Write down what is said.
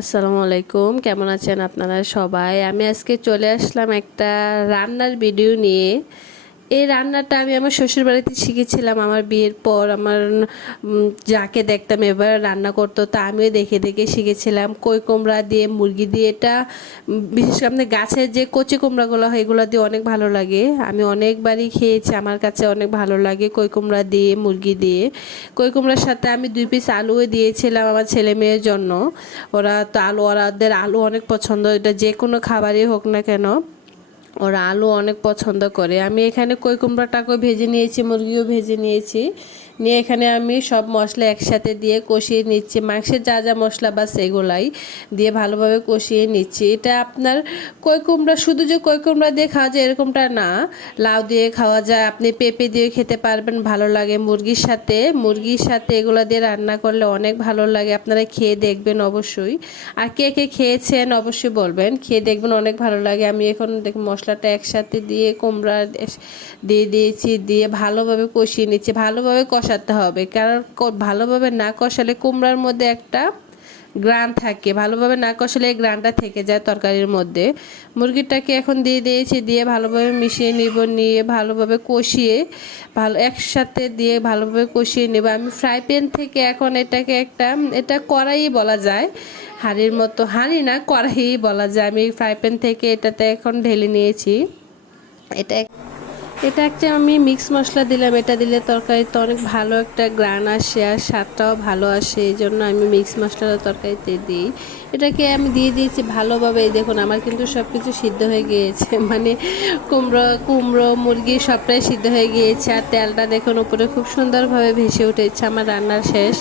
আসসালামু আলাইকুম, কেমন আছেন আপনারা সবাই? আমি আজকে চলে আসলাম একটা রান্নার ভিডিও নিয়ে। এই রান্নাটা আমি আমার শ্বশুরবাড়িতে শিখেছিলাম আমার বিয়ের পর। আমার যাকে দেখতাম এবার রান্না করতো, তা আমিও দেখে দেখে শিখেছিলাম। কই কুমড়া দিয়ে মুরগি দিয়ে, এটা বিশেষ করে আমাদের গাছের যে কচি কুমড়াগুলো হয় এগুলো দিয়ে অনেক ভালো লাগে। আমি অনেকবারই খেয়েছি, আমার কাছে অনেক ভালো লাগে কই কুমড়া দিয়ে মুরগি দিয়ে। কই কুমড়ার সাথে আমি 2 পিস আলুও দিয়েছিলাম আমার ছেলে মেয়ের জন্য। ওরা তো ওদের আলু অনেক পছন্দ, এটা যে কোনো খাবারই হোক না কেন ওরা আলু অনেক পছন্দ করে। আমি এখানে কই কুমড়াটাকেও ভেজে নিয়েছি, মুরগিও ভেজে নিয়েছি। নিয়ে এখানে আমি সব মশলা একসাথে দিয়ে কষিয়ে নিচ্ছি। মাংসের যা যা মশলা বা সেগুলাই দিয়ে ভালোভাবে কষিয়ে নিচ্ছি। এটা আপনার কই কুমড়া শুধু যে কই কুমড়া দিয়ে খাওয়া যায় এরকমটা না, লাউ দিয়ে খাওয়া যায়, আপনি পেঁপে দিয়ে খেতে পারবেন, ভালো লাগে। মুরগির সাথে এগুলো দিয়ে রান্না করলে অনেক ভালো লাগে। আপনারা খেয়ে দেখবেন অবশ্যই। আর কে কে খেয়েছেন অবশ্যই বলবেন, খেয়ে দেখবেন অনেক ভালো লাগে। আমি এখন দেখুন মশলাটা একসাথে দিয়ে কুমড়া দিয়ে দিয়েছি, দিয়ে ভালোভাবে কষিয়ে নিচ্ছি। ভালোভাবে কষাতে হবে, কারণ ভালোভাবে না কষালে কুমড়ার মধ্যে একটা গ্রান থাকে, ভালোভাবে না কষালে এই গ্রানটা থেকে যায় তরকারির মধ্যে। মুরগিটাকে এখন দিয়ে দিয়েছি, দিয়ে ভালোভাবে মিশিয়ে নিব, নিয়ে ভালোভাবে কষিয়ে একসাথে দিয়ে ভালোভাবে কষিয়ে নেব। আমি ফ্রাই প্যান থেকে এখন এটা কড়াই বলা যায়, হাঁড়ির মতো, হাঁড়ি না কড়াই বলা যায়। আমি ফ্রাই প্যান থেকে এটাতে এখন ঢেলে নিয়েছি। এটা এটা একটা আমি মিক্স মশলা দিলাম, এটা দিলে তরকারিতে অনেক ভালো একটা গ্রান আসে আর স্বাদটাও ভালো আসে, এই জন্য আমি মিক্স মশলাটা তরকারিতে দিই। এটাকে আমি দিয়ে দিয়েছি ভালোভাবে। দেখুন আমার কিন্তু সব কিছু সিদ্ধ হয়ে গিয়েছে, মানে কুমড়ো মুরগি সবটাই সিদ্ধ হয়ে গিয়েছে। আর তেলটা দেখুন উপরে খুব সুন্দরভাবে ভেসে উঠেছে। আমার রান্নার শেষ।